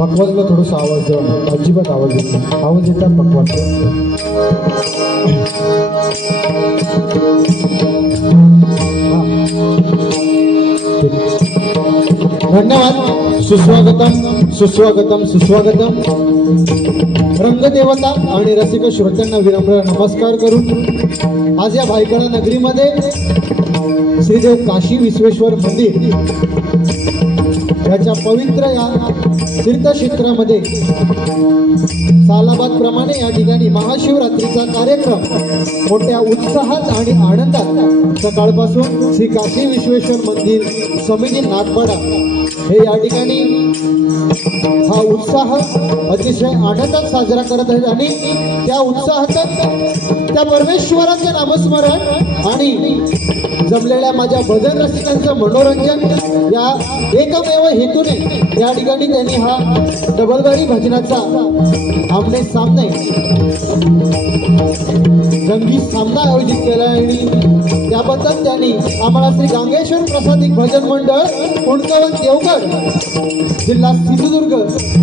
पकवाजला थोडासा आवाज द्या, अजिबात आवाज येत नाही. आवाज येतात पकवाज. धन्यवाद. सुस्वागतम सुस्वागतम सुस्वागतम. रंगदेवता आणि रसिक श्रोत्यांना विनम्र नमस्कार करून आज या भायखळा नगरीमध्ये श्रीदेव काशी विश्वेश्वर मंदिर याच्या पवित्र या तीर्थक्षेत्रामध्ये सालाबाद प्रमाणे या ठिकाणी महाशिवरात्रीचा कार्यक्रम मोठ्या उत्साहात आणि आनंदात सकाळपासून श्री काशी विश्वेश्वर मंदिर समिती नागपाडा हे या ठिकाणी हा उत्साह अतिशय आनंदात साजरा करत आहेत आणि त्या उत्साहातच त्या परमेश्वराचे नामस्मरण आणि जमलेल्या माझ्या भजन रसिकांचं मनोरंजन या एकमेव हेतूने या ठिकाणी त्यांनी हा डबलबारी भजनाचा आमने सामने रंगीत सामना आयोजित केला आणि त्याबद्दल त्यांनी आम्हाला श्री गांगेश्वर प्रसादिक भजन मंडळ कुणकवत देवगड जिल्हा सिंधुदुर्ग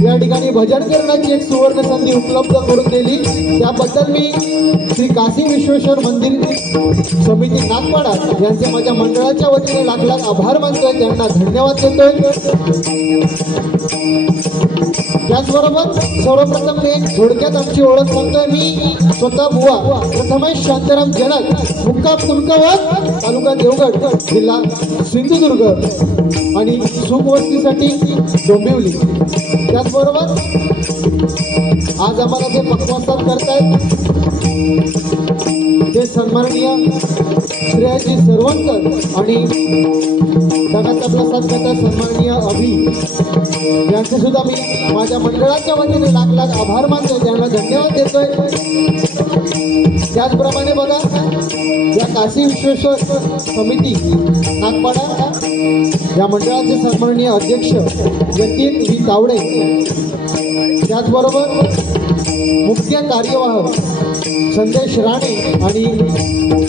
या ठिकाणी भजन करण्याची एक सुवर्ण संधी उपलब्ध करून दिली। त्याबद्दल मी श्री काशी विश्वेश्वर मंदिर समिती नागपाडा यांचे माझ्या मंडळाच्या वतीने लाख लाख आभार मानतोय, त्यांना धन्यवाद देतोय। त्याचबरोबर सर्वप्रथम मी एक थोडक्यात आमची ओळख सांगतोय। मी स्वतः बुवा प्रथमेश शांताराम जनक मुक्काम कुणकवत तालुका देवगड जिल्हा सिंधुदुर्ग आणि सुखवस्तीसाठी डोंबिवली। त्याचबरोबर आज आम्हाला जे पक्वासन करतायत ते सन्माननीय श्रेयाजी सरवणकर आणि दादाचा प्रसाद करता सन्माननीय अभि यांचे सुद्धा मी माझ्या मंडळाच्या वतीने लाख लाख आभार मानतोय, त्यांना धन्यवाद देतोय। त्याचप्रमाणे बघा या काशी विश्वेश्वर समिती नागपाडा या मंडळाचे सन्माननीय अध्यक्ष यतीन व्ही तावडे, त्याचबरोबर मुख्य कार्यवाह संदेश राणे आणि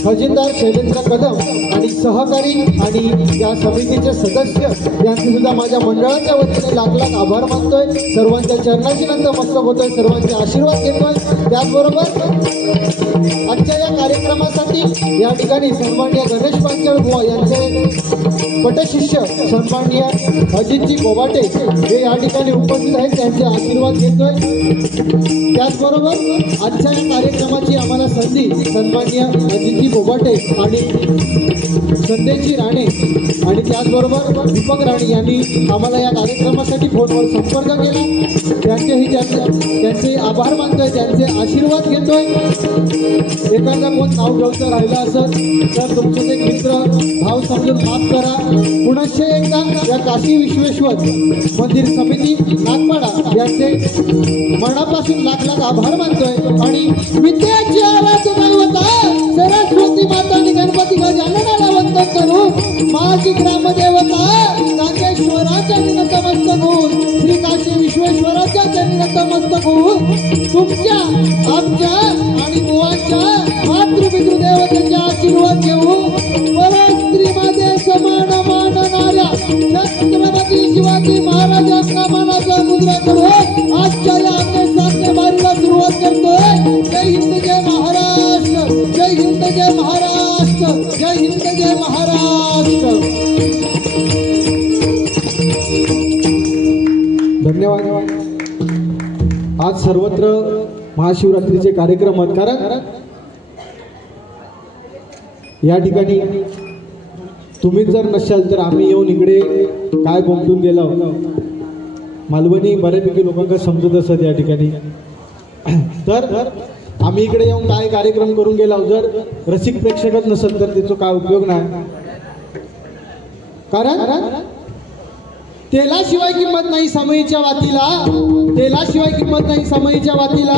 खजिनदार शैलेंद्र कदम आणि सहकारी आणि या समितीचे सदस्य यांचे सुद्धा माझ्या मंडळाच्या वतीने लाख लाख आभार मानतोय। सर्वांच्या चरणाशी नतमस्तक होतोय, सर्वांचे आशीर्वाद घेतोय। त्याचबरोबर आजच्या या कार्यक्रमासाठी या ठिकाणी सन्माननीय गणेश पांचाळ बुवा यांचे पटशिष्य सन्माननीय अजितजी बोबाटे हे या ठिकाणी उपस्थित आहेत, त्यांचे आशीर्वाद घेतोय। त्याचबरोबर आजच्या या कार्यक्रमाची आम्हाला संधी सन्माननीय अजितजी बोबाटे आणि संदेशजी राणे आणि त्याचबरोबर दीपक राणे यांनी आम्हाला या कार्यक्रमासाठी फोनवर संपर्क केला, त्यांचे आभार मानतोय, त्यांचे आशीर्वाद घेतोय। एखादा कोण नाव ठेवतं राहिलं असेल तर तुमचे एक मित्र भाव समजून माफ करा। पुनश्च एकदा या काशी विश्वेश्वर मंदिर समिती नागपाडा यांचे मनापासून लाख लाख आभार मानतोय आणि विद्याची आवाज गावता सरस्वती मातानी गणपती गजाननाला वंदन करून माझी ग्रामदेवता नागेश्वराच्या नतमस्तक होऊन श्री काशी विश्वेश्वराच्या नतमस्तक होऊन तुमच्या आमच्या आणि बुवांच्या मातृपितृ देवतेचे आशीर्वाद घेऊन परस्त्री मध्ये समान मानणाऱ्या छत्रपती शिवाजी महाराजांना मानाचा मुद्रा करून आजच्या या साधनेबारीला सुरुवात करतोय। जय हिंद जय महाराष्ट्र, जय हिंद जय महाराष्ट्र, जय हिंद जय महाराष्ट्र। धन्यवाद। आज सर्वत्र महाशिवरात्रीचे कार्यक्रम आहेत, कारण या ठिकाणी तुम्ही जर नसाल तर आम्ही येऊन इकडे काय बोंबलून गेलो मालवणी बऱ्यापैकी लोकांना समजत असत या ठिकाणी। तर आम्ही इकडे येऊन काय कार्यक्रम करून गेलो जर रसिक प्रेक्षकच नसत तर त्याचा काय उपयोग नाही, कारण तेलाशिवाय किंमत नाही समईच्या वातीला, तेलाशिवाय किंमत नाही समईच्या वातीला,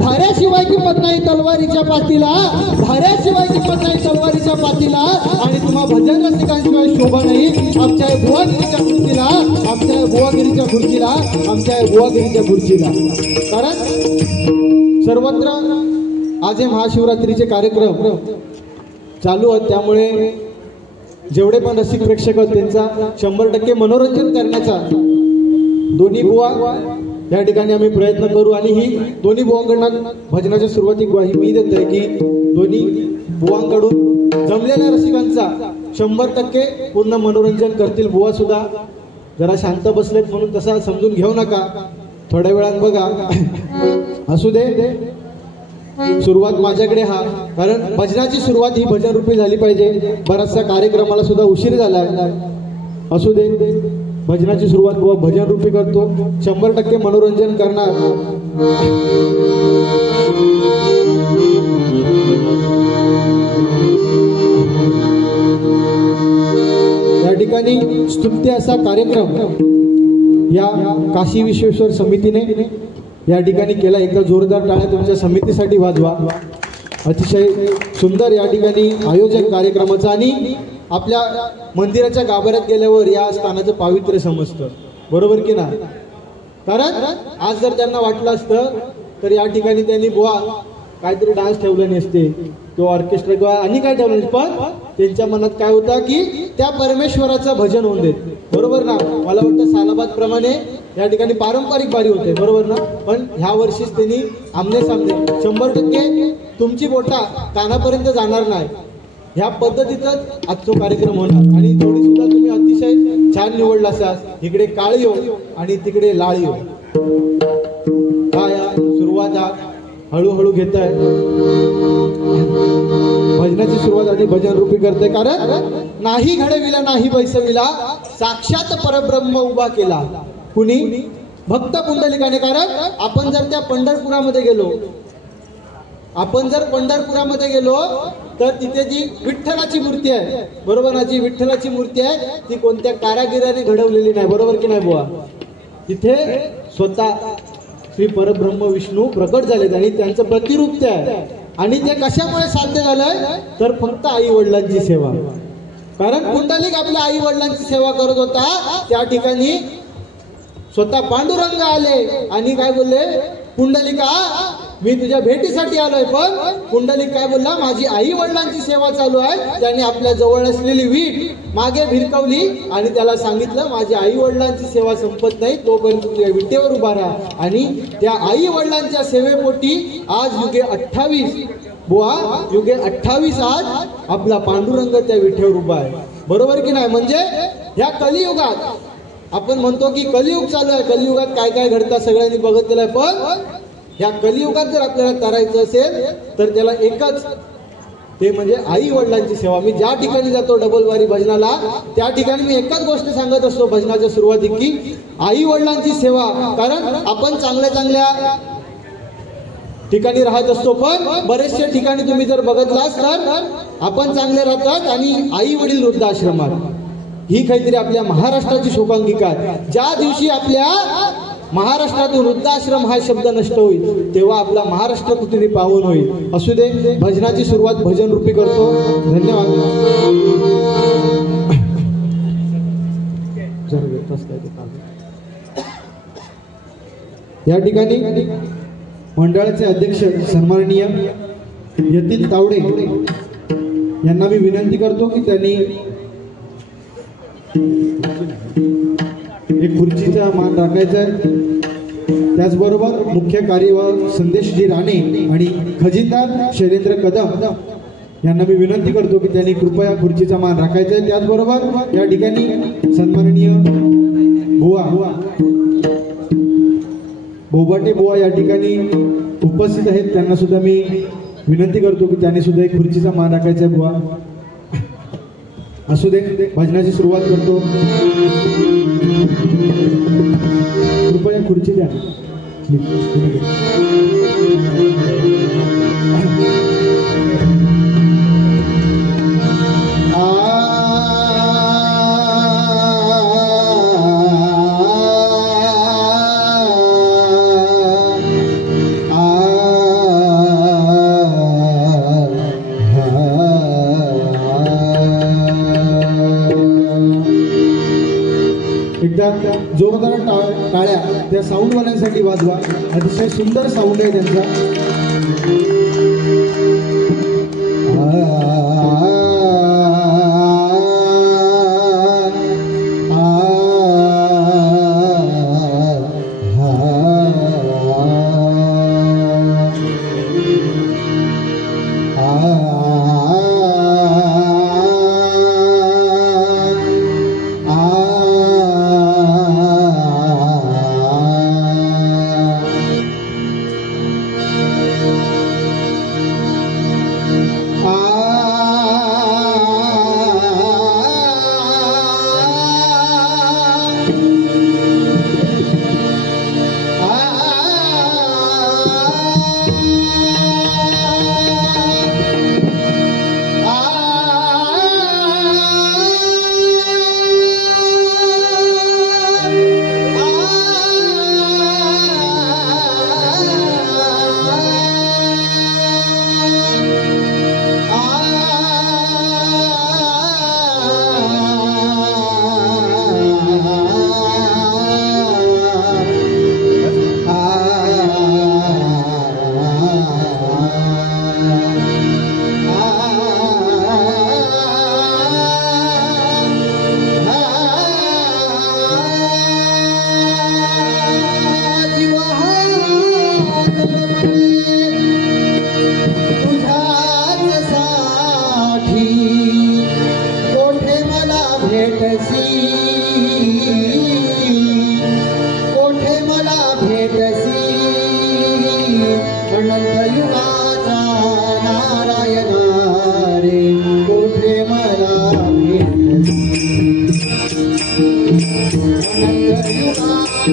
धाऱ्याशिवाय किंमत नाही तलवारीच्या पातीला, धाऱ्याशिवाय किंमत नाही तलवारीच्या पातीला आणि तुम्हा भजन रसिकांशिवाय शोभा नाही आमच्या बुवागिरीच्या खुर्चीला, आमच्या बुवागिरीच्या खुर्चीला, आमच्या बुवागिरीच्या खुर्चीला। कारण सर्वत्र आज हे महाशिवरात्रीचे कार्यक्रम चालू आहेत, त्यामुळे जेवढे पण रसिक प्रेक्षक आहेत त्यांचा 100% मनोरंजन करण्याचा दोन्ही बुवा या ठिकाणी आम्ही प्रयत्न करू आणि ही दोन्ही बुवांकडून भजनाच्या सुरुवाती ग्वाही मी देतोय की दोन्ही बुवांकडून जमलेल्या रसिकांचा 100% पूर्ण मनोरंजन करतील। बुवा सुद्धा जरा शांत बसलेत म्हणून तसा समजून घेऊ नका, थोड्या वेळात बघा असू दे। सुरुवात माझ्याकडे हा, कारण भजनाची सुरुवात ही भजन रूपी झाली पाहिजे। बराचसा कार्यक्रमाला सुद्धा उशीर झाला, असू दे भजनाची सुरुवात व भजन रूपी करतो, 100% मनोरंजन करणार। या ठिकाणी स्तुत्य असा कार्यक्रम या काशी विश्वेश्वर समितीने या ठिकाणी केला। एकदा जोरदार टाळ्या तुमच्या समितीसाठी वाजवा। अतिशय सुंदर या ठिकाणी आयोजन कार्यक्रमाचा आणि आपल्या मंदिराच्या गाभाऱ्यात गेल्यावर या स्थानाचं पावित्र्य समजतं, बरोबर की नाही? कारण आज जर त्यांना वाटलं असतं तर या ठिकाणी त्यांनी बुवा काहीतरी डान्स ठेवले नसते किंवा ऑर्केस्ट्रा किंवा आणि काय ठेवलं नसते, पण त्यांच्या मनात काय होतं की त्या परमेश्वराचं भजन होऊन देत, बरोबर ना? मला वाटतं सालाबाद प्रमाणे या ठिकाणी पारंपरिक बारी होते, बरोबर ना? पण ह्या वर्षीच त्यांनी आमने सामने 100% तुमची बोटा कानापर्यंत जाणार नाही, ह्या पद्धतीतच आजचा कार्यक्रम होणार. आणि थोडी सुद्धा तुम्ही अतिशय छान निवडला असाल, इकडे काळी हो आणि तिकडे लाळी हो. काय सुरुवात हळूहळू घेत आहे, भजनाची सुरुवात आधी भजन रूपी करते. कारण नाही घडविला नाही बैसविला, साक्षात परब्रह्म उभा केला कुणी? भक्त पुंडलिकाने. कारण आपण जर त्या पंढरपुरामध्ये गेलो, तर तिथे जी विठ्ठलाची मूर्ती आहे, बरोबर ना? जी विठ्ठलाची मूर्ती आहे ती कोणत्या कारागिराने घडवलेली नाही, बरोबर की नाही बुवा? तिथे स्वतः श्री परब्रह्म विष्णू प्रकट झाले आणि त्यांचं प्रतिरूप ते आहे. आणि ते कशामुळे साध्य झालंय? तर फक्त आई वडिलांची सेवा. कारण पुंडलिक आपल्या आई वडिलांची सेवा करत होता, त्या ठिकाणी स्वतः पांडुरंग आले आणि काय बोलले? पुंडलिका मी तुझ्या भेटीसाठी आलोय. पण पुंडलिक काय बोलला? माझी आई वडिलांची सेवा चालू आहे. त्याने आपल्या जवळ असलेली वीट मागे भिरकवली आणि त्याला सांगितलं माझी आई वडिलांची सेवा संपत नाही तोपर्यंत तुझ्या विटेवर उभा राहा. आणि त्या आई वडिलांच्या सेवेपोटी आज युगे 28 बुवा, युगे 28 आज आपला पांडुरंग त्या विटेवर उभा आहे, बरोबर की नाही? म्हणजे ह्या कलियुगात आपण म्हणतो की कलियुग चालू आहे, कलियुगात काय काय घडतं सगळ्यांनी बघितलेलं आहे. पण ह्या कलियुगात जर आपल्याला करायचं असेल तर त्याला एकच, ते म्हणजे आई वडिलांची सेवा. मी ज्या ठिकाणी जातो डबलवारी भजनाला, त्या ठिकाणी मी एकच गोष्ट सांगत असतो भजनाच्या सुरुवातीत की आई वडिलांची सेवा. कारण आपण चांगल्या ठिकाणी राहत असतो, पण बरेचशा ठिकाणी तुम्ही जर बघितलास तर आपण चांगले राहतात आणि आई वडील वृद्धाश्रमात. ही काहीतरी आपल्या महाराष्ट्राची शोकांकिका आहे. ज्या दिवशी आपल्या महाराष्ट्रातून वृद्धाश्रम हा शब्द नष्ट होईल तेव्हा आपला महाराष्ट्र कुठेतरी पावन होईल. असू दे, भजनाची सुरुवात भजन रूपी करतो. धन्यवाद. या ठिकाणी मंडळाचे अध्यक्ष सन्माननीय यतीन तावडे यांना मी विनंती करतो की त्यांनी एक खुर्चीचा मान राखायचा आहे. त्याचबरोबर मुख्य कार्यवाह संदेशजी राणे आणि खजिनदार शैलेंद्र कदम यांना मी विनंती करतो की त्यांनी कृपया खुर्चीचा मान राखायचा आहे. त्याचबरोबर या ठिकाणी सन्माननीय बोबाटे बुवा या ठिकाणी उपस्थित आहेत. त्यांना सुद्धा मी विनंती करतो की त्यांनी सुद्धा एक खुर्चीचा मान राखायचा आहे. बुवा असू दे, भजनाची सुरुवात करतो. कृपया खुर्ची द्या. एकदा जोरदार टाळ्या त्या साऊंडवाल्यांसाठी वाजवा. अतिशय सुंदर साऊंड आहे त्यांचा. ओम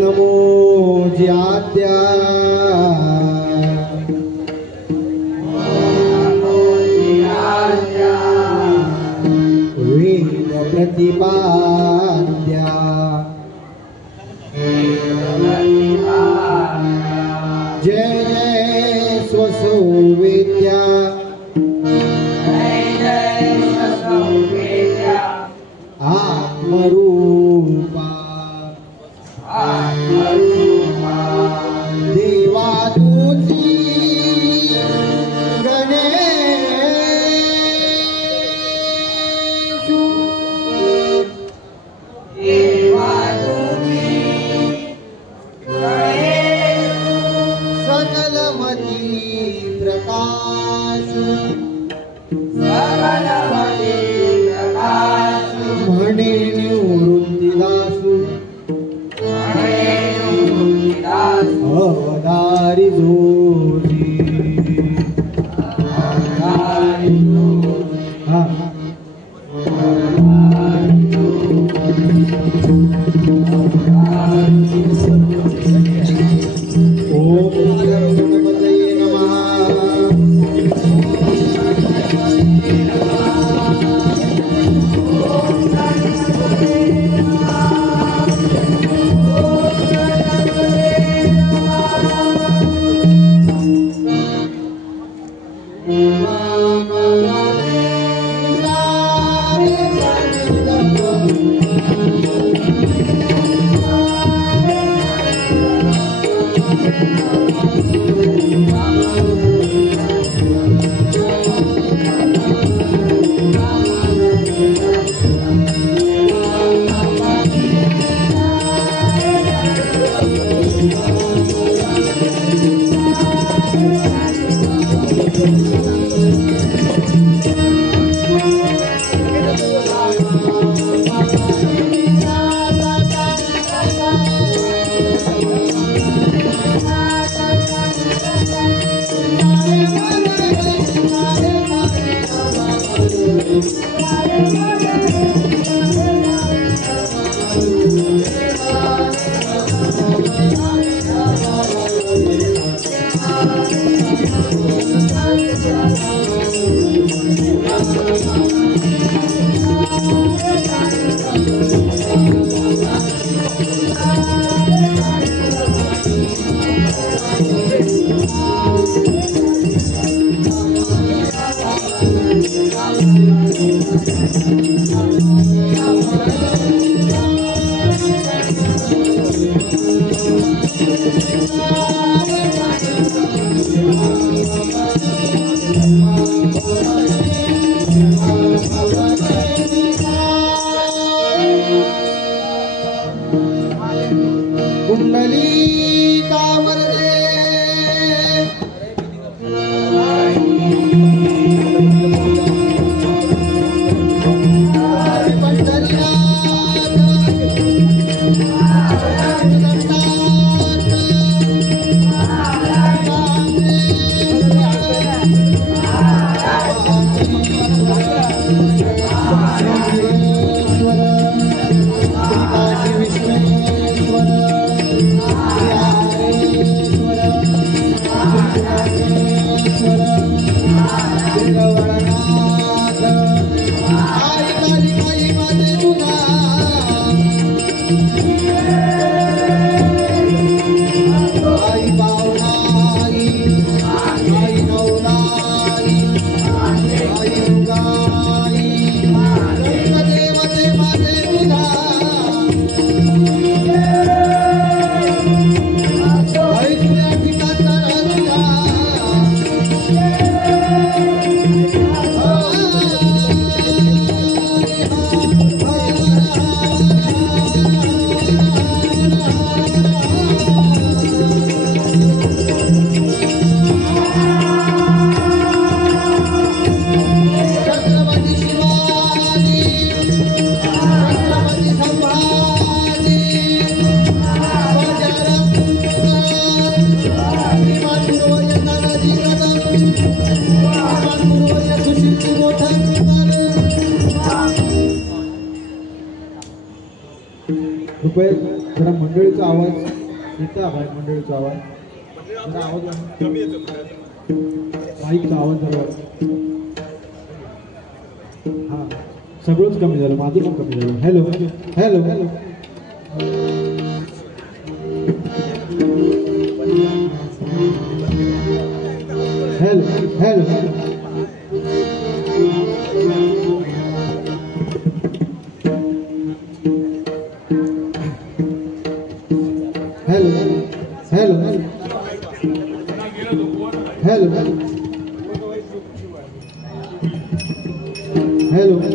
नमो ज्याद्या वेद प्रतिपाद्या जय जय स्वसौवेद्या आत्मरूपा देवा तुझी गणेशु सकलमती प्रकाश म्हणे निवृत्तीदासु अवतारी जोरी ओम गणपतये नमः। विठ्ठली कावरले रुपये जरा मंडळीचा आवाज येता भाई मंडळीचा आवाज जरा आवाज कमी येतो माईकचा आवाज जरा हा सगळंच कमी झालं माझं पण कमी झालं hello hello hello hello hello hello hello hello hello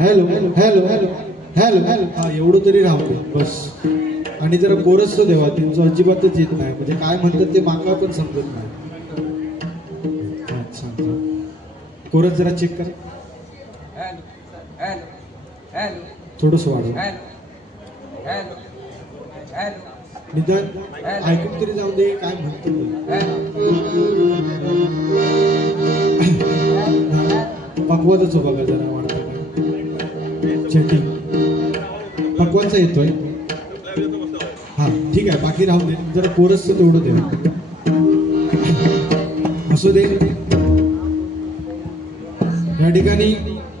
hello hello hello hello हा एवढं तरी राहू दे बस आणि जरा कोरस देवा त्यांचं अजिबातच येत नाही म्हणजे काय म्हणतात ते माका पण समजत नाही अच्छा कोरस जरा चेक कर थोडस वाढव निदान ऐकून तरी जाऊ दे काय म्हणतो पकवाचा बघा जरा वाढत चेकिंग पकवाचा येतोय हा ठीक आहे बाकी राहू दे जरा कोरस तेवढं दे असू दे या ठिकाणी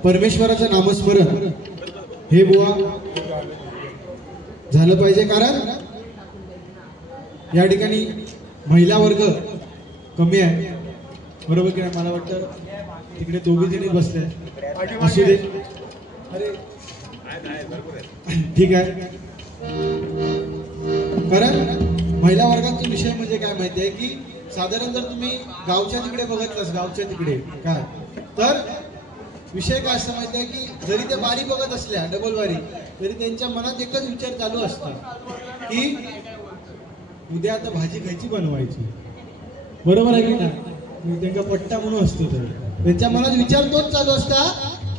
परमेश्वराचं नामस्मरण हे बुवा झालं पाहिजे कारण या ठिकाणी महिला वर्ग कमी आहे बरोबर की नाही मला वाटतं तिकडे दोघी जणी बसले असू दे अरे ठीक आहे कारण महिला वर्गाचा विषय म्हणजे काय माहिती आहे की साधारण जर तुम्ही गावच्या तिकडे बघितलंस गावच्या तिकडे काय तर विषय काय असं माहिती आहे की जरी त्या बारी बघत असल्या डबल बारी तरी त्यांच्या मनात एकच विचार चालू असतो की उद्या आता भाजी खायची बनवायची बरोबर आहे की नाही त्यांचा पट्टा म्हणून असतो तर त्यांच्या मनात विचार तोच चालू असता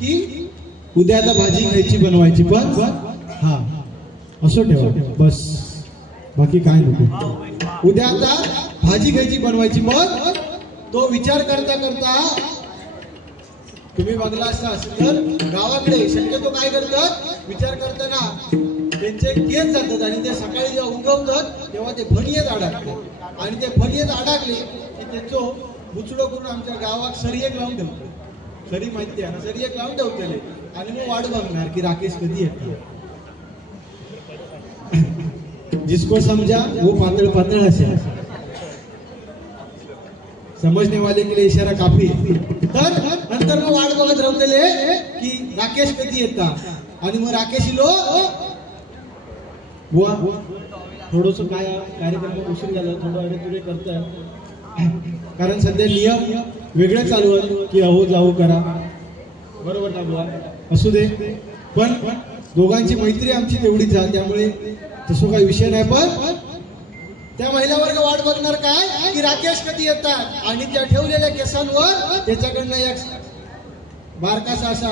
की उद्या आता भाजी खायची बनवायची पण हा असं ठेवा बस बाकी काय नको उद्या आता भाजी खायची बनवायची मग तो विचार करता करता तुम्ही बघला असता तर गावाकडे शक्यतो काय करतात विचार करताना त्यांचे केस जातात आणि ते सकाळी जेव्हा उगवतात तेव्हा ते फणीयेत अडकतात आणि ते फणीयेत अडकले की त्याचं बुचडं करून आमच्या गावात सरियेक लावून ठेवतो सरी माहिती आहे ना सरियेक लावून ठेवतले आणि मग वाट बघणार की राकेश कधी येतो जिसको समझा वो पातळ पातळ हसे समझने वाले के लिए इशारा काफी तर नंतर मग वाट बघत राहतले की राकेश कधी येतात आणि मग राकेश इलो बुवा थोडस काय कार्यक्रम उशीर झाला थोडं अरे तुरे करताय कारण सध्या नियम वेगळे चालू आहेत की अहो जाऊ करा बरोबर ना बुवा? असू दे, पण दोघांची मैत्री आमची तेवढीच आहे, त्यामुळे तसं काही विषय नाही. पण त्या महिला वर्ग वाट बघणार काय की राकेश कधी येतात, आणि त्या ठेवलेल्या केसांवर त्याच्याकडनं एक बारकासा असा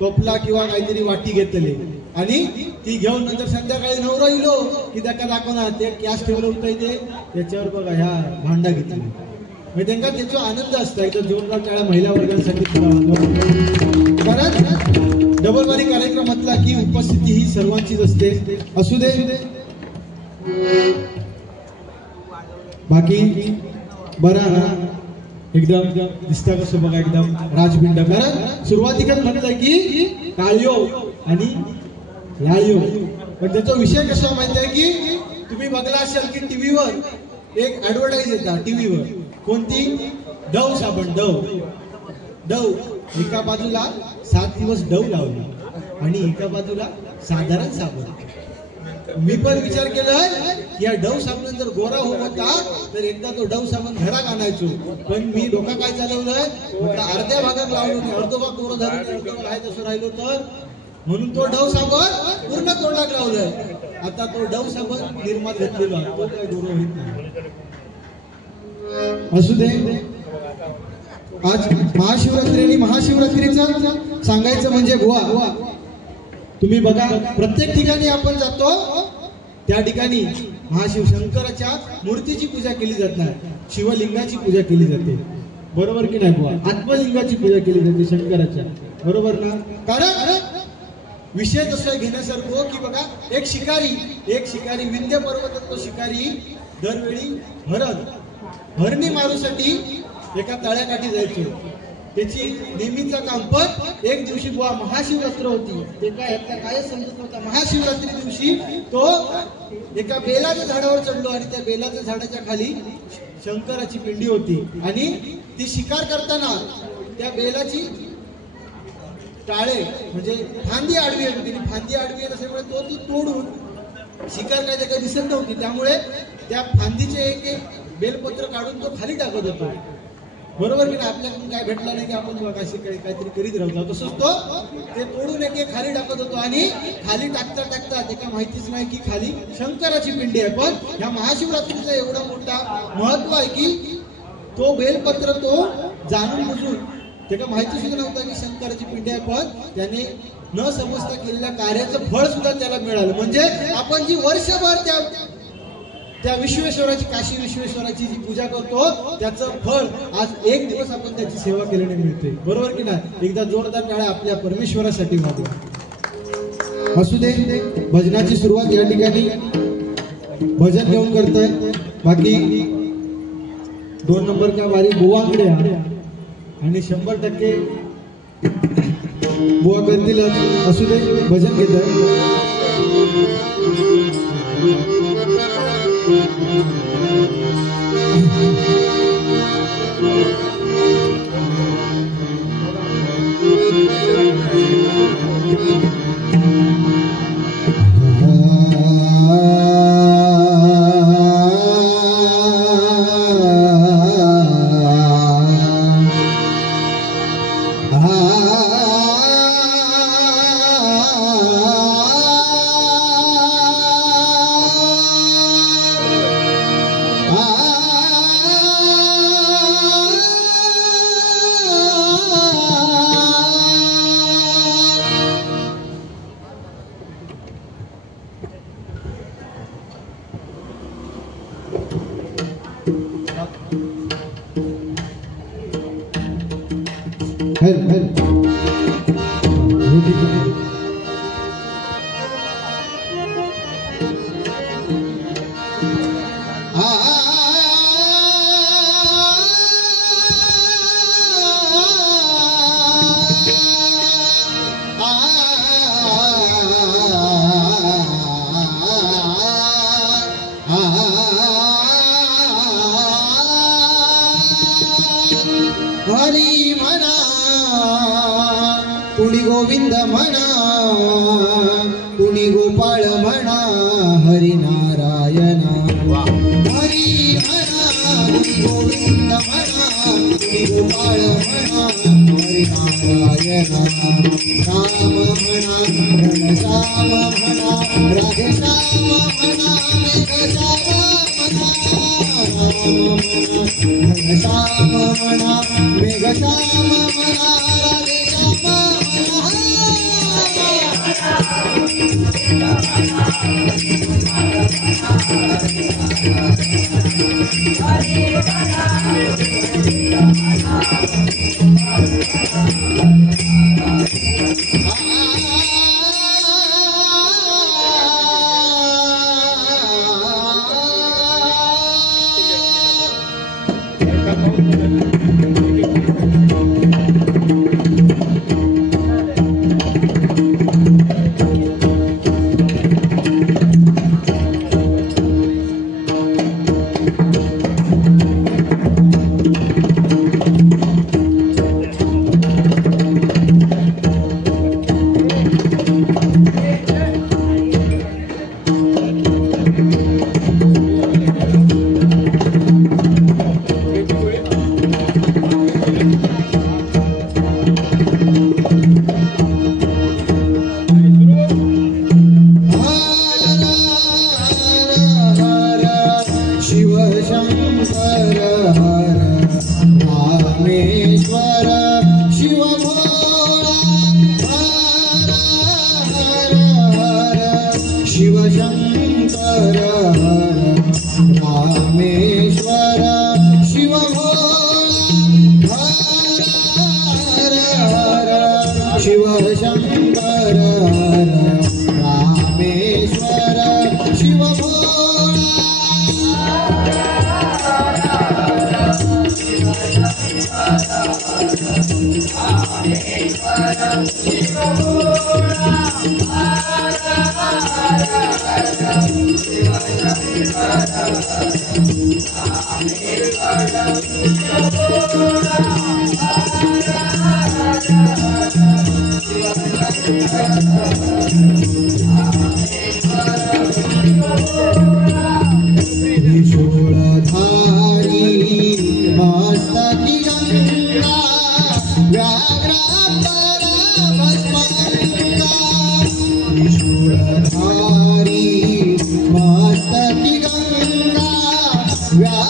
टोपला किंवा काहीतरी वाटी घेतली, आणि ती घेऊन नंतर संध्याकाळी नवरा इलो की त्याका दाखवणार ते कॅश ठेवलं होतं इथे, त्याच्यावर बघा ह्या भांडा घेतली. म्हणजे त्यांना त्याचा आनंद असता. इथं जोरदार टाळ्या महिला वर्गासाठी, कारण डबल बारी कार्यक्रमातला की उपस्थिती ही सर्वांचीच असते. असू दे, बाकी बरा ना एकदम दिसता कसं बघा, एकदम राजबिंड. कारण सुरुवातीला म्हटलंय की काळयो आणि लाळयो, पण त्याचा विषय कसा माहिती आहे की तुम्ही बघला असेल की टीव्हीवर एक ऍडव्हर्टाईज येतात टीव्हीवर, कोणती? डव साबण. डव एका बाजूला 7 दिवस डव लावली आणि एका बाजूला साधारण साबण. मी पण विचार केलाय की या डव साबण जर गोरा होता तर एकदा तो डव साबण घरात आणायचो, पण मी डोका काय चालवलंय, अर्ध्या भागात लावलो नाही, अर्धो भाग गोरा झाला, अर्धो भाग आहे तसं राहिलो तर, म्हणून तो डव साबण पूर्ण तोंडात लावलंय. आता तो डव साबण निर्मात घेतलेला, तो काय गोरा होत नाही. असू दे, आज महाशिवरात्री आणि महाशिवरात्रीचं सांगायचं म्हणजे बुवा, तुम्ही बघा प्रत्येक ठिकाणी आपण जातो त्या ठिकाणी महाशिवशंकराच्या मूर्तीची पूजा केली जात नाही, शिवलिंगाची पूजा केली जाते. बरोबर की नाही बुवा? आत्मलिंगाची पूजा केली जाते शंकराच्या, बरोबर ना? कारण विषय तसा घेण्यासारखं की बघा, एक शिकारी विंध्य पर्वतात तो शिकारी दरवेळी हरणी मारूसाठी एका तळ्याकाठी जायचो. त्याची नेहमीचा काम. पण एक दिवशी बुवा महाशिवरात्र होती, ते काय समजत नव्हता. महाशिवरात्री दिवशी तो एका बेलाच्या झाडावर चढलो आणि त्या बेलाच्या झाडाच्या खाली शंकराची पिंडी होती, आणि ती शिकार करताना त्या बेलाची टाळे म्हणजे फांदी आडवी येत होती. फांदी आडवी येत असल्यामुळे तो तोडून शिकार काय काही दिसत नव्हती, त्यामुळे त्या फांदीचे एक बेलपत्र काढून तो खाली टाकत होतो. बरोबर की नाही? आपल्याकडून काय भेटला नाही की आपण काहीतरी करीत राहतो, तसंच तो ते तोडून एक खाली टाकत होतो, आणि खाली टाकता त्याला माहितीच नाही की खाली शंकराची पिंडी आहे. पण ह्या महाशिवरात्रीचा एवढा मोठा महत्व आहे की तो बेलपत्र तो जाणून बुजून त्याला माहिती सुद्धा नव्हता की शंकराची पिंडी आहे, पण त्याने न समजता केलेल्या कार्याचं फळ सुद्धा त्याला मिळालं. म्हणजे आपण जी वर्षभर त्या विश्वेश्वराची, काशी विश्वेश्वराची जी पूजा करतो त्याचं फळ आज एक दिवस आपण त्याची सेवा केल्याने मिळते. बरोबर की नाही? एकदा जोरदार टाळ्या आपल्या परमेश्वरासाठी वाजवा. असू दे, भजनाची सुरुवात या ठिकाणी भजन घेऊन करतोय. बाकी 2 नंबर का वारी बुवाकडे आणि 100% बुवा करतील. असू दे, भजन घेत आहे. हरी म्हणा कुणी गोविंद म्हणा कुणी गोपाळ म्हणा हरी नारायण. हरी म्हणा कुणी गोविंद म्हणा गोपाळ म्हणा हरिनारायण राम म्हणा घनश्याम म्हणा राधेश्याम म्हणा मेघश्याम म्हणा राम म्हणा घनश्याम म्हणा मेघश्याम म्हणा राधेश्याम Bye.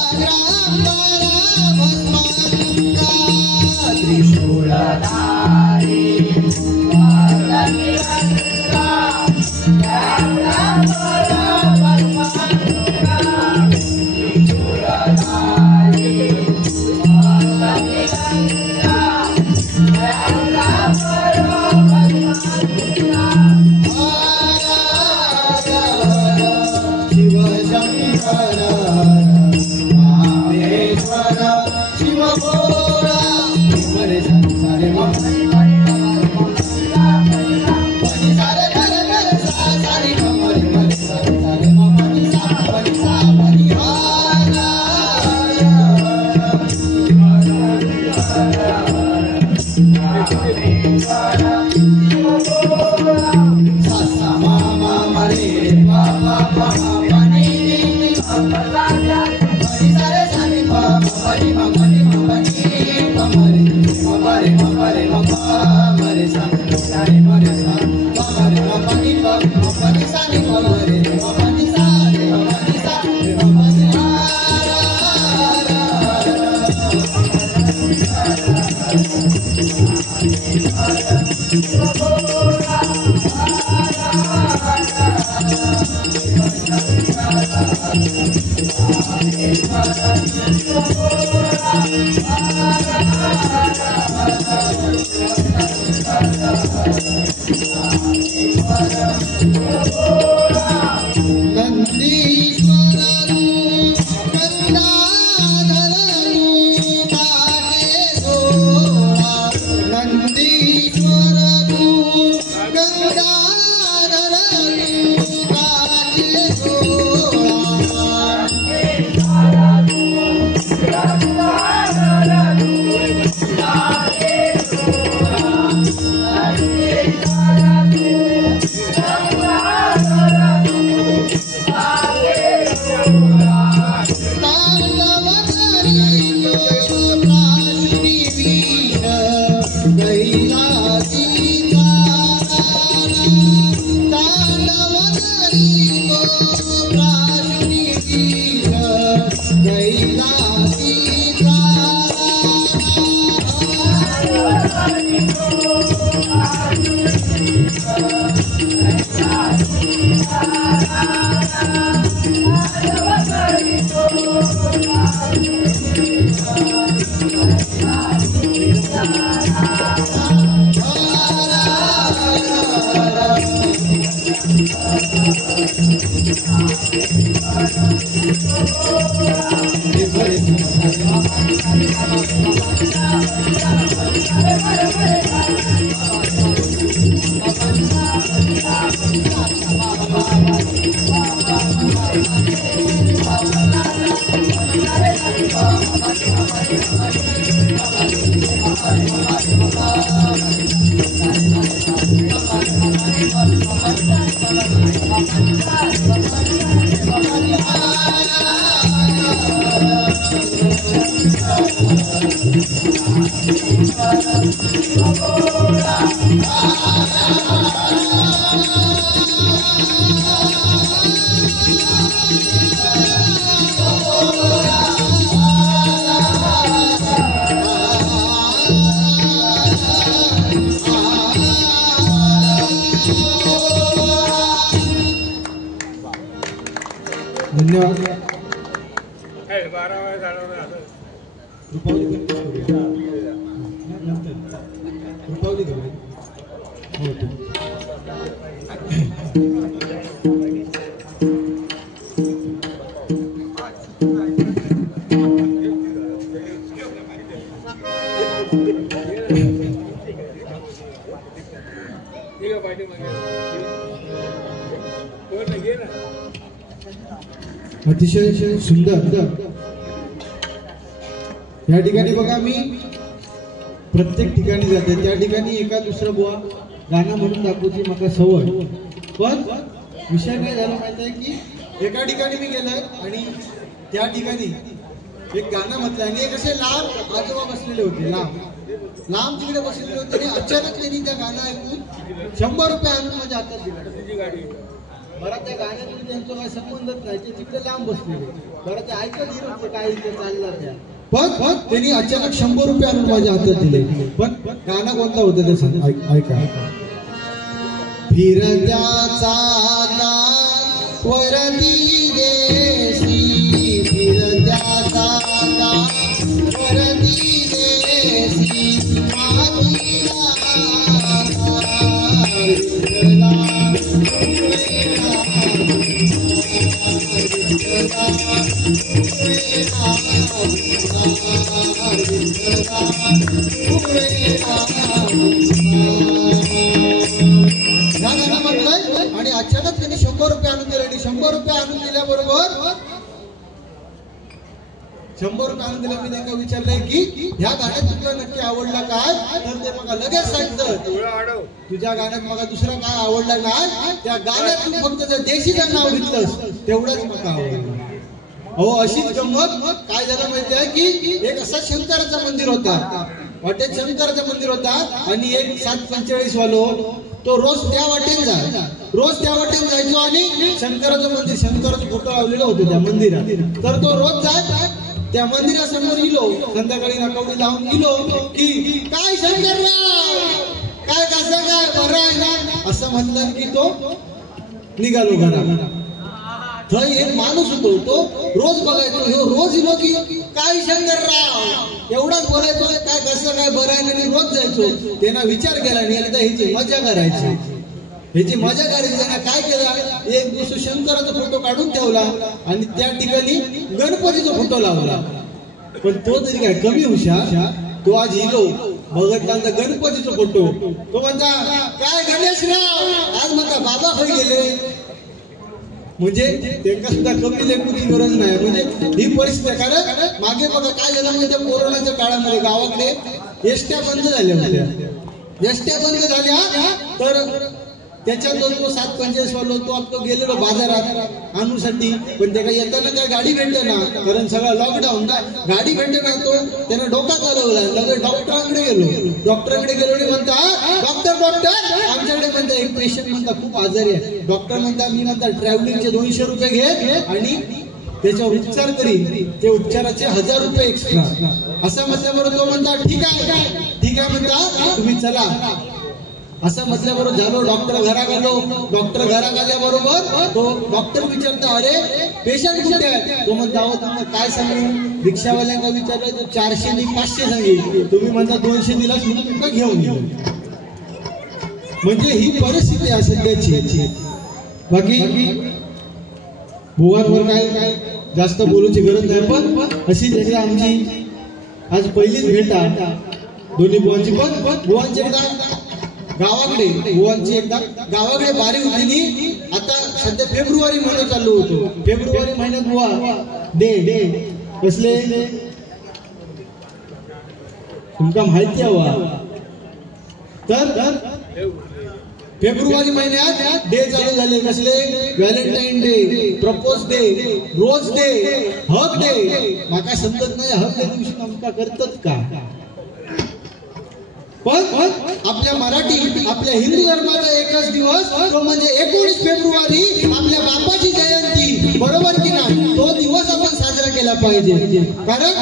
धन्यवाद. अतिशय सुंदर. या ठिकाणी बघा मी प्रत्येक ठिकाणी जाते त्या ठिकाणी एका दुसरा बुवा गाणं म्हणून दाखवची मला सवय. पण विषय काय झाला माहिती आहे की एका ठिकाणी मी गेलोय आणि त्या ठिकाणी एक गाणं म्हटलं आणि एक असे लांब आजोबा बसलेले होते. लांब तिकडे बसलेले होते आणि अचानक त्यांनी त्या गाणं ऐकून 100 रुपये आणून माझ्या हातात दिले. बरं त्या गाण्यामध्ये त्यांचा काही संबंधच नाही. ते तिकडे लांब बसलेले. बरं ते ऐकत येत होते काय इथे चाललं त्या. पण त्यांनी अचानक 100 रुपये आणून माझ्या हातात दिले. पण गाणं कोणतं होतं ते सांग. ऐका. फिरत्याचा वरदी देसी फिरत्याचा वरदी देसी मातीला म्हटलंय आणि अचानक त्यांनी 100 रुपये आणून दिले आणि 100 रुपये आणून दिल्याबरोबर 100 रुपये आणून दिल्या. मी त्यांना विचारलंय की ह्या गाण्यात तुला नक्की आवडला काय. तर ते मग लगेच सांगतं तुझ्या गाण्यात मला दुसरा काय आवडला नाही. त्या गाण्यात तू फक्त त्या देशीचं नाव घेतलंस तेवढंच मला आवडलं. हो अशीच गंमत काय झालं माहिती आहे की एक असा शंकराचं मंदिर होता. वाटेत शंकराचं मंदिर होता आणि एक 745 वालो तो रोज त्या वाटेने जायचो आणि शंकराचं मंदिर शंकराचं फोटो लावलेलं होतं त्या मंदिरात. तर तो रोज जाय त्या मंदिरासमोर गेलो संध्याकाळी नाकावडी लावून गेलो की काय शंकरराव काय कसं काय बरं आहे ना असं म्हटलं की तो निघालो घरात. थंय एक माणूस होतो तो रोज बघायचो. हे रोज इलो की काय शंकरराव एवढाच बोलायचो काय कसं काय बरं आहे आणि रोज जायचो. त्यांना विचार केला आणि एकदा ह्याची मजा करायची. त्यांना काय केलं एक दिवस शंकराचा फोटो काढून ठेवला आणि त्या ठिकाणी गणपतीचा फोटो लावला. पण तो तरी काय कमी हुशार तो आज इलो बघत गणपतीचा फोटो तो म्हणता काय गणेशराव आज म्हणता बाबा होई गेले. म्हणजे त्यांना सुद्धा कमी लेखूची गरज नाही. म्हणजे ही परिस्थिती कारण मागे बघा काय झालं म्हणजे त्या कोरोनाच्या काळामध्ये गावाकडे एसट्या बंद झाल्या होत्या. एसट्या बंद झाल्या तर त्याच्यात जो 745 वालो तो आपण गेलेलो बाजारात आणूसाठी. पण त्याला येताना काय गाडी भेटते ना कारण सगळं लॉकडाऊन ना गाडी भेटते ना. तो त्यानं डोका चालवला लगेच डॉक्टरांकडे गेलो आणि म्हणता डॉक्टर आमच्याकडे म्हणता एक पेशंट म्हणता खूप आजारी आहे. डॉक्टर म्हणता मी म्हणता ट्रॅव्हलिंगचे 200 रुपये घे आणि त्याच्यावर उपचार करीन. ते उपचाराचे 1000 रुपये एक्स्ट्रा असं म्हटल्याबरोबर तो म्हणता ठीक आहे म्हणता तुम्ही चला असं म्हटल्याबरोबर झालो. डॉक्टर घरा गेल्याबरोबर तो डॉक्टर विचारतो अरे पेशंट कुठे आहे. तो म्हणता अहो तुम्हाला काय सांगू रिक्षावाल्यांना विचारलं तो 400 आणि 500 सांगेल. तुम्ही म्हणता 200 दिलास म्हणून तुमका घेऊन. म्हणजे ही परिस्थिती आहे सध्याची. बाकी बुवांवर काय जास्त बोलूची गरज नाही. पण अशी एकदा आमची आज पहिलीच भेट आहे दोन्ही बुवांची. पण बुवांची एकदा गावाकडे बारी होती. आता सध्या फेब्रुवारी महिना चालू होतो. फेब्रुवारी महिन्यात बुवा डे कसले तुमका माहिती हवा तर फेब्रुवारी महिन्यात डे चालू झाले. कसले Valentine day propose day rose day hug day. माका समजत नाही हक डे दिवशी आमका करतात का. पण आपल्या मराठी आपल्या हिंदू धर्माचा एकच दिवस तो म्हणजे 19 फेब्रुवारी आपल्या बापाची जयंती बरोबर की नाही. तो दिवस आपण साजरा केला पाहिजे. कारण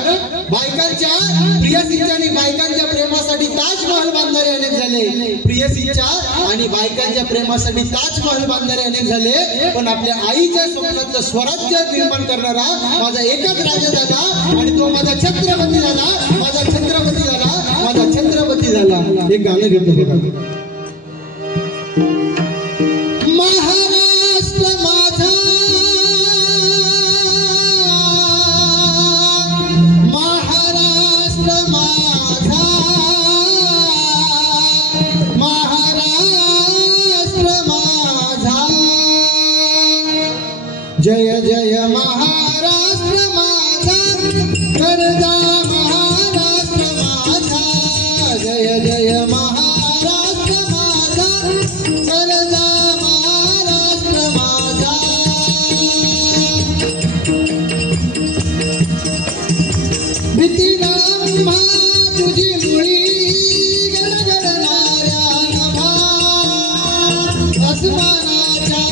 बायकांच्या प्रियसीच्या आणि बायकांच्या प्रेमासाठी ताजमहल ताजमहल बांधणारे अनेक झाले, प्रियसीच्या आणि बायकांच्या प्रेमासाठी ताजमहल बांधणारे अनेक झाले, पण आपल्या आईच्या स्वप्नातलं स्वराज्य निर्माण करणारा माझा एकच राजा झाला आणि तो माझा छत्रपती झाला, माझा छत्रपती झाला, माझा छत्रपती झाला. एक गाणं घेतो बघा. महाराष्ट्र माझा, महाराष्ट्र माझा, महाराष्ट्र माझा, जय जय महाराष्ट्र माझा, करदा महाराष्ट्र माझा, जय जय महाराष्ट्र माझा, करदा महाराष्ट्र माझा. भीतीना तुझी मुळी गडगडणाऱ्या नभा, आसमानाच्या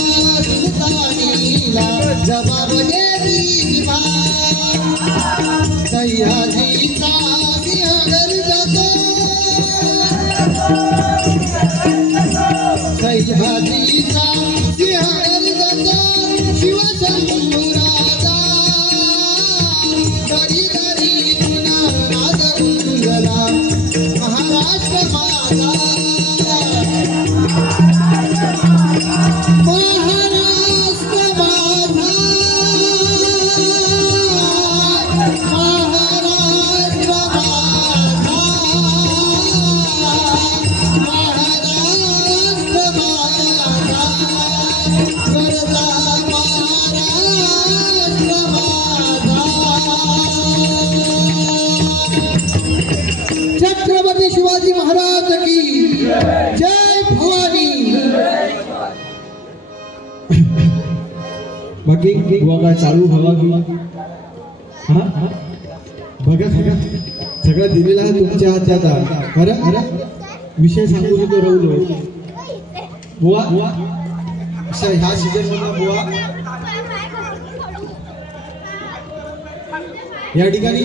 सुलतानीला जबाब देती विभा. सह्याद्रीचा सिंहगड जातो, सह्याद्रीचा सिंहगड जातो, शिवशंभूराजा दरी दरी पुन्हा राज गुंजला. महाराष्ट्र माझा, महाराष्ट्र माझा, महाराष्ट्र माझा, महाराष्ट्र माझा, करदा महाराष्ट्र माझा. छत्रपती शिवाजी महाराज की जय भवानी. बाकी बघा चालू हवा की हा बघा बघा सगळं दिलेला आहे तुमच्या हातात. खरं विषय सांगू शकतो रवलो बुवा अशा ह्या सीझन मधला बुवा या ठिकाणी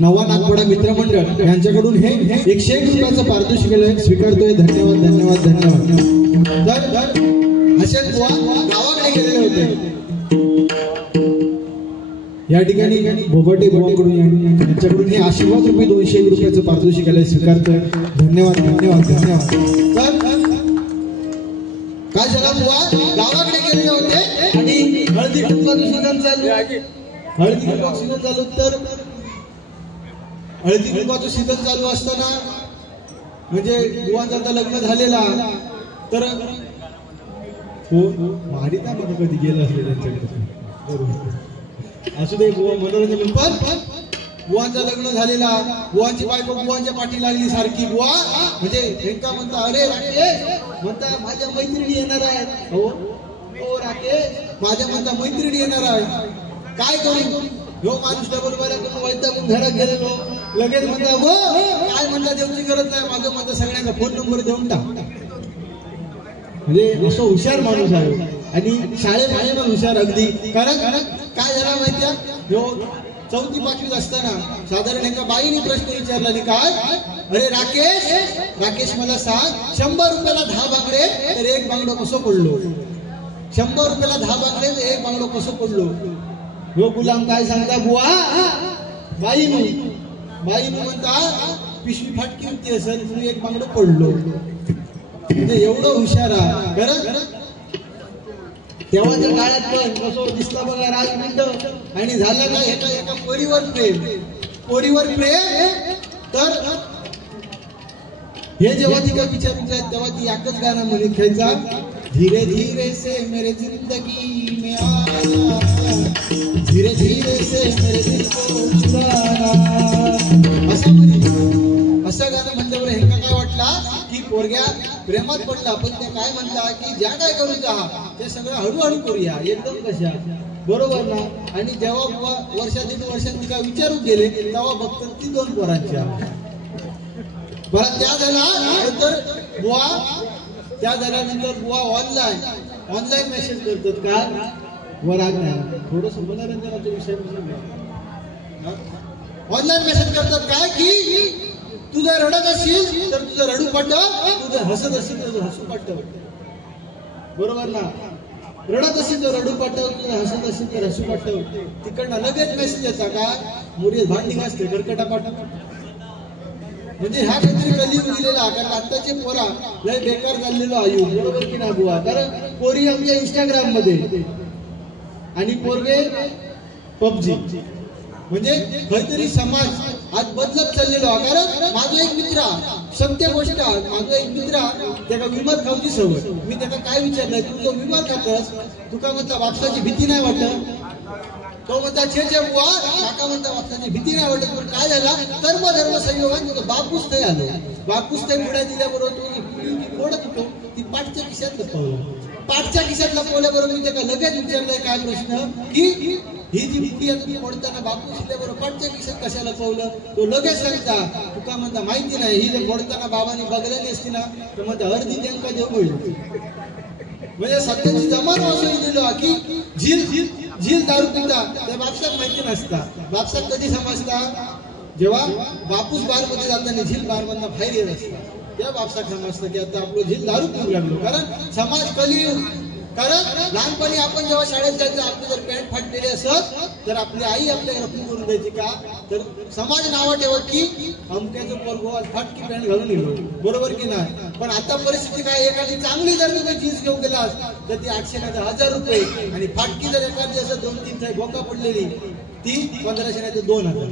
नवा नागपाडा मित्रमंडळ यांच्याकडून हे 101 रुपयाचं पारितोषिक स्वीकारतोय. धन्यवाद धन्यवाद धन्यवाद. तर असेच बुवा गावाकडे गेलेले होते. या ठिकाणी बोबटे बुवाकडून यांच्याकडून हे आशीर्वाद रुपये 201 रुपयाचं पारितोषिक स्वीकारतोय. धन्यवाद धन्यवाद धन्यवाद. तर काय झालं बुवा गावाकडे गेलेले होते आणि हळदी कुंकवाचं सीझन चालू, हळदी कुंकवाचं सीझन चालू. तर हळदी कुंकवाचं सीझन चालू असताना म्हणजे बुवांचं आता लग्न झालेला, तर हो मारिता मध्ये कधी गेलं असेल त्यांच्याकडे असू दे बुवा मनोरंजन. पण बुवांचं लग्न झालेला, बुवांची बायको बुवांच्या पाठी लागली सारखी. बुवा म्हणजे एकदा म्हणता अरे राकेश, म्हणता माझ्या मैत्रिणी येणार आहे. हो हो राकेश माझ्या म्हणता मैत्रिणी येणार आहे, काय करू. हो माणूस डबल बायला करून वैद्याकडून घरात गेलेलो, लगेच म्हणता हो काय म्हणता देऊची गरज नाही, माझं म्हणता सगळ्यांचा फोन नंबर देऊन टाक. म्हणजे असं हुशार माणूस आहे आणि शाळेमध्ये पण हुशार अगदी. कारण काय झाला माहिती आहे, हो 4थी 5वीत असताना साधारण एका बाईने प्रश्न विचारला आणि काय, अरे राकेश राकेश मला सांग 100 रुपयाला 10 बांगडे तर एक बांगडो कसं पडलो. 100 रुपयाला 10 बांगडे तर एक बांगडो कसं पडलो. हो गुलाम काय सांगता बुवा, बाई म्हणता पिशवी फाटकी होती असेल तू एक बांगडो पडलो. म्हणजे एवढं हुशार आहे. बरं तेव्हाच्या काळात पण कसं दिसला बघा राजमिंट आणि झालं का एका पोरीवर प्रेम. तर हे जेव्हा ती का विचारायचं आहे तेव्हा ती एकच गाणं म्हणत खायचा, धीरे धीरे से मेरे जिंदगी में आना, धीरे धीरे से मेरे दिल को चुराना. असं गाणं म्हटल्यावर ह्यांना काय वाटला की पोरग्या प्रेमात पडला, पण ते काय म्हणता की ज्या काय करू का ते सगळं हळूहळू करूया एकदम कशा बरोबर ना. आणि जेव्हा वर्षात 1 वर्षात काय विचारू गेले तेव्हा बघतात ती 2 पोरांच्या. बरं त्या झाल्यानंतर बुवा ऑनलाईन मेसेज करतात का वराग नाही. थोडस मनोरंजनाचा विषय ऑनलाईन मेसेज करतात काय की तू जर रडत असशील तर तुझं रडू पाठव, तू जर हसत असशील तर तुझं हसू पाठव. बरोबर ना? रडत असेल तर रडू पाठव, तुझं हसत असेल तर हसू पाठव. तिकडनं लगेच मेसेज यायचा का मुरीत भांडी घासते गडकटा पाठव. म्हणजे ह्या काहीतरी कलियुग दिलेला. कारण आत्ताचे पोरा लय बेकार झालेलो आयु. बरोबर की नाही बुवा? कारण पोरी आमच्या इंस्टाग्राम मध्ये आणि पोरगे पबजी. म्हणजे काहीतरी समाज आज बदलत चाललेलो. कारण माझा एक मित्र, सत्य गोष्ट, माझा एक मित्र त्याला विमल खाऊची सवय. मी त्याला काय विचारलं, तू तो विमल खातस, तुका म्हणता वापसाची भीती नाही वाटत? तो म्हणता छे छे बुवा, काका म्हणता वापसाची भीती नाही वाटत. पण काय झाला, कर्म धर्म संयोगाने तो बापूस नाही आलो. बापूस ते पुढे दिल्याबरोबर तो ओढत होतो, ती पाठच्या खिशात लपवलं. पाठच्या खिशात लपवल्याबरोबर मी त्याला लगेच विचारलंय काय प्रश्न, की ही जी भीती आहे मोडताना बापू शिल्याबरोबर पाठच्या खिशात कशाला लपवलं? तो लगेच सांगता, तुका म्हणता माहिती नाही, ही जर मोडताना बाबांनी बघलेली असती ना तर म्हणता अर्धी त्यांका देऊ होईल. म्हणजे सध्याची जमाना असं दिलो की झील दारू पिता त्या बापसाक माहिती नसता. बापसाक कधी समजता, जेव्हा बापूस बार मध्ये जाताना झील बार मधनं बाहेर येत असता, त्या बापसाक समजतं की आता आपलं झील दारू पिऊ लागलो. कारण समाज कलियुग. कारण लहानपणी आपण जेव्हा शाळेत जायचं, आपली जर पॅन्ट फाटलेली असत तर आपली आई आपल्याला रफू करून द्यायची का, तर समाज नावं ठेवत की अमक्याचं पोरगो फाटकी पॅन्ट घालून गेलो. बरोबर की नाही? पण आता परिस्थिती काय, एखादी चांगली जर तुम्ही जीन्स घेऊन गेलास तर ती 800 नाही तर 1000 रुपये, आणि फाटकी जर एखादी असं 2-3 थाय बोका पडलेली ती 1500 नाही तर 2000.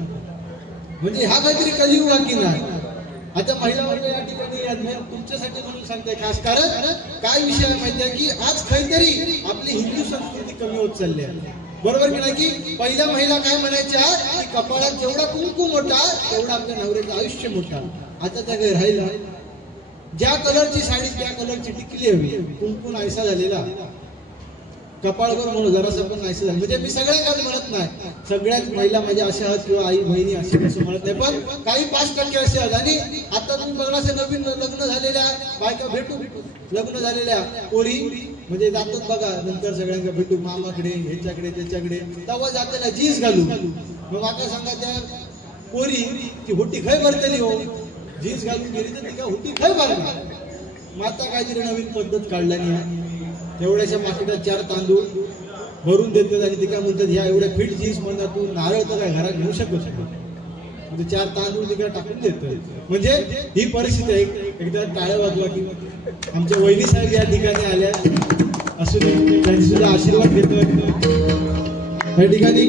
म्हणजे हा काहीतरी कलियुग की नाही? आता महिला वर्ग या ठिकाणी तुमच्यासाठी म्हणून सांगते खास. कारण काय विषय माहिती आहे की आज काहीतरी आपली हिंदू संस्कृती कमी होत चालली आहे. बरोबर की नाही? की पहिल्या महिला काय म्हणायच्या की कपाळात जेवढा कुंकू मोठा तेवढा आपल्या नवऱ्याचं आयुष्य मोठा. आता त्या काही राहिला, ज्या कलरची साडी त्या कलरची टिकली हवी. कुंकू नाहीसा झालेला, कपाळवर म्हणून जरासं पण नाही झालं. म्हणजे मी सगळ्या काही म्हणत नाही, सगळ्याच महिला माझ्या अशा आहात किंवा आई बहिणी असे कसं म्हणत नाही, पण काही 5% असे आहेत. आणि आता तुम्ही बघा नवीन लग्न झालेल्या बायका लग्न झालेल्या पोरी म्हणजे जातात बघा, नंतर सगळ्यांना भेटू, मामाकडे ह्याच्याकडे त्याच्याकडे, तेव्हा जाताना जीन्स घालू. मग आता सांगा त्या पोरी ती होटी खय भरतेली हो, जीन्स घालून गेली तर ती का होटी खय भरणार? मग आता काहीतरी नवीन पद्धत काढल्याने आहे. तेवढ्याच्या पाकिटात 4 तांदूळ भरून देतात आणि ते काय म्हणतात, ह्या एवढ्या फिट जीन्स म्हणतात तू नारळ तर काय घरात घेऊ शकत नाही, म्हणजे 4 तांदूळ तिकडे टाकून देतात. म्हणजे ही परिस्थिती आहे. एकदा टाळ्या वाजवा की आमच्या वहिनी साहेब या ठिकाणी आल्या असून त्यांची सुद्धा आशीर्वाद घेतोय या ठिकाणी.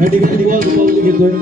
या ठिकाणी पाऊल घेतोय.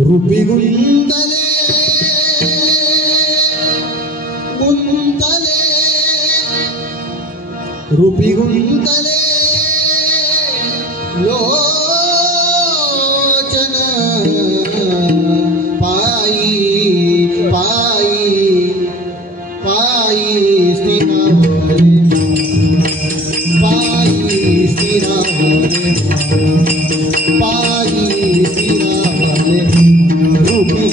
रूपी गुंतले गुंतले रूपी गुंतले लोचन पायी पायी पायी स्थिरावले पायी स्थिरावले पायी स्थिरावले रूपी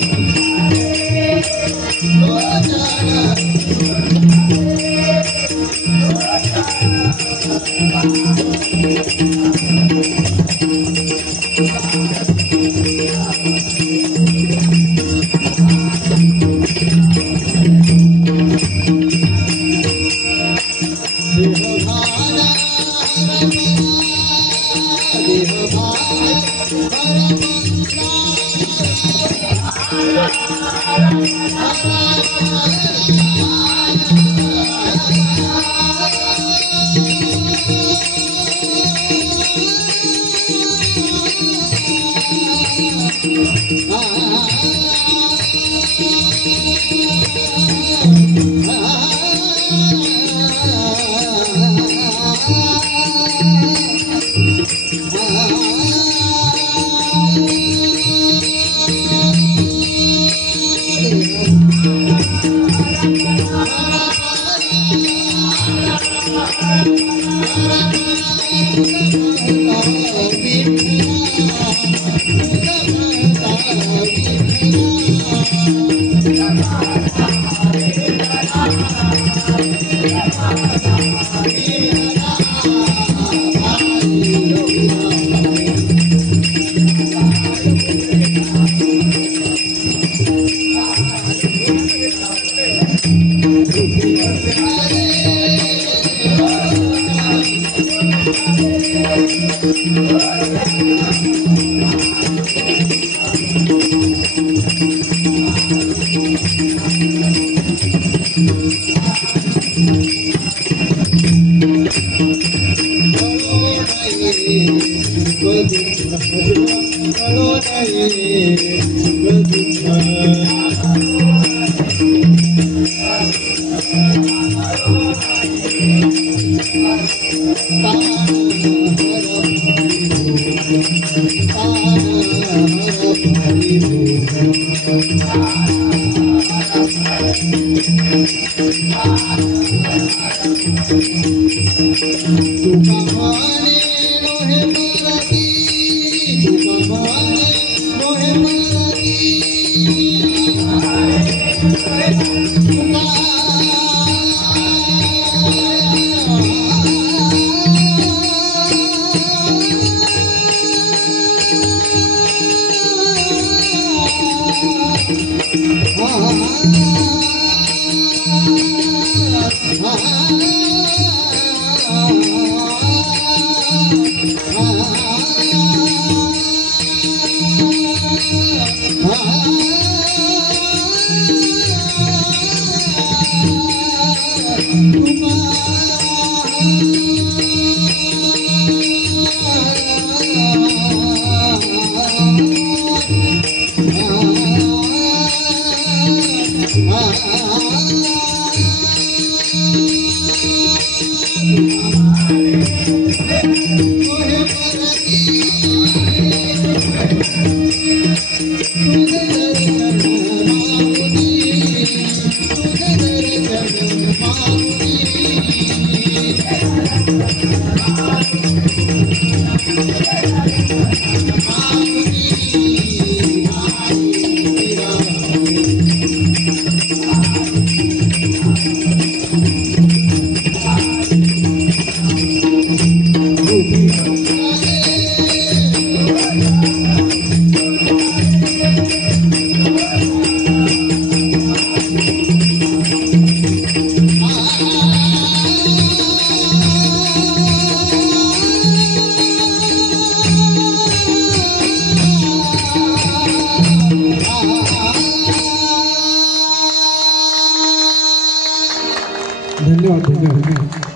धन्यवाद धन्यवाद.